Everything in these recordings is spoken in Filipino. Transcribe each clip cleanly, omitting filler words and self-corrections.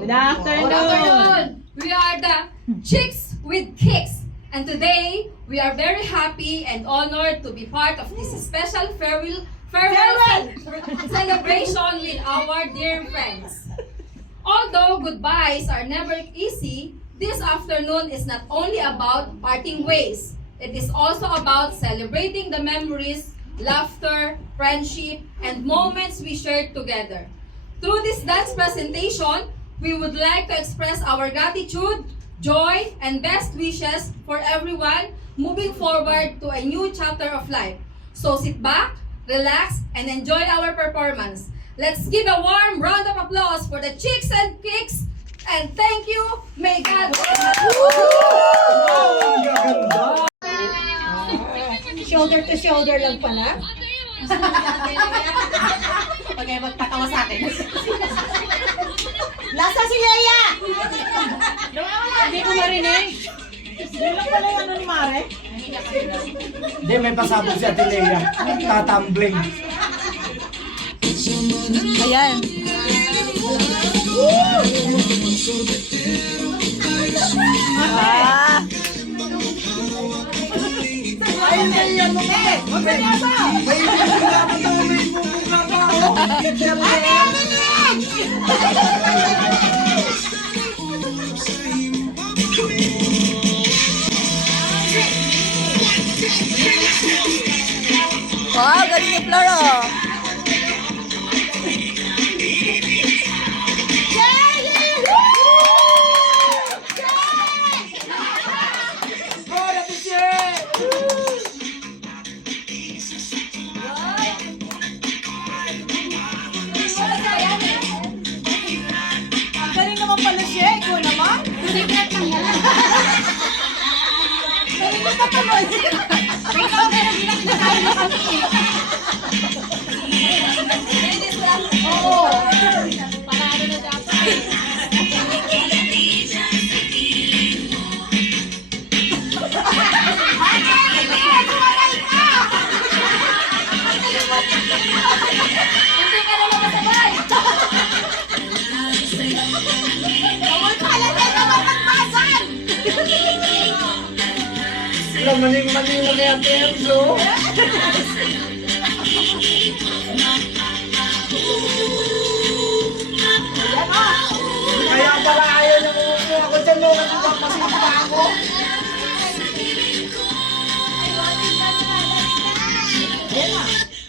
Good afternoon. Good afternoon. We are the Chicks with Kicks. And today, we are very happy and honored to be part of this special farewell celebration with our dear friends. Although goodbyes are never easy, this afternoon is not only about parting ways. It is also about celebrating the memories, laughter, friendship, and moments we shared together. Through this dance presentation, we would like to express our gratitude, joy, and best wishes for everyone moving forward to a new chapter of life. So sit back, relax, and enjoy our performance. Let's give a warm round of applause for the Chicks and Kicks. And thank you. May God bless you. Shoulder to shoulder lang pala. Okay, magpatawa sa akin. Lasa si Leia! Hindi ko marinig. Yun lang pala yung ano ni Mare. Hindi, may pasabog si Ate Leia. Tatambling. Ayan. Ah. Ay, hindi yan mo eh! Magseryoso! May ibigin na may bubukla pa ako! Wow, galing ni Floro. Galing naman pala siya. Ikaw naman. Secret lang yan. Galing naman pala siya. Ikaw, pero di na kinakain na kami. Oo. Panalo na dapat. Hindi ka na makasabay. Bawal pala na naman magpasan. Wala, maning-maning na kaya Terzo. Kaya pala ayaw niya umupo ako dyan, no? Kasi papasin pa ako.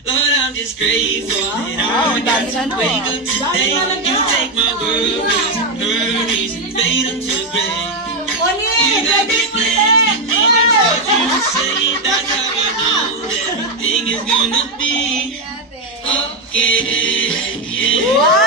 Lord, I'm just grateful that Wow, I ang got dami to na wake up today. You take my worries and hurries and fade them to gray. Oni, You got ready me mo blessed, all the stuff you say, that's how I know that everything is gonna be okay. Yeah. Wow!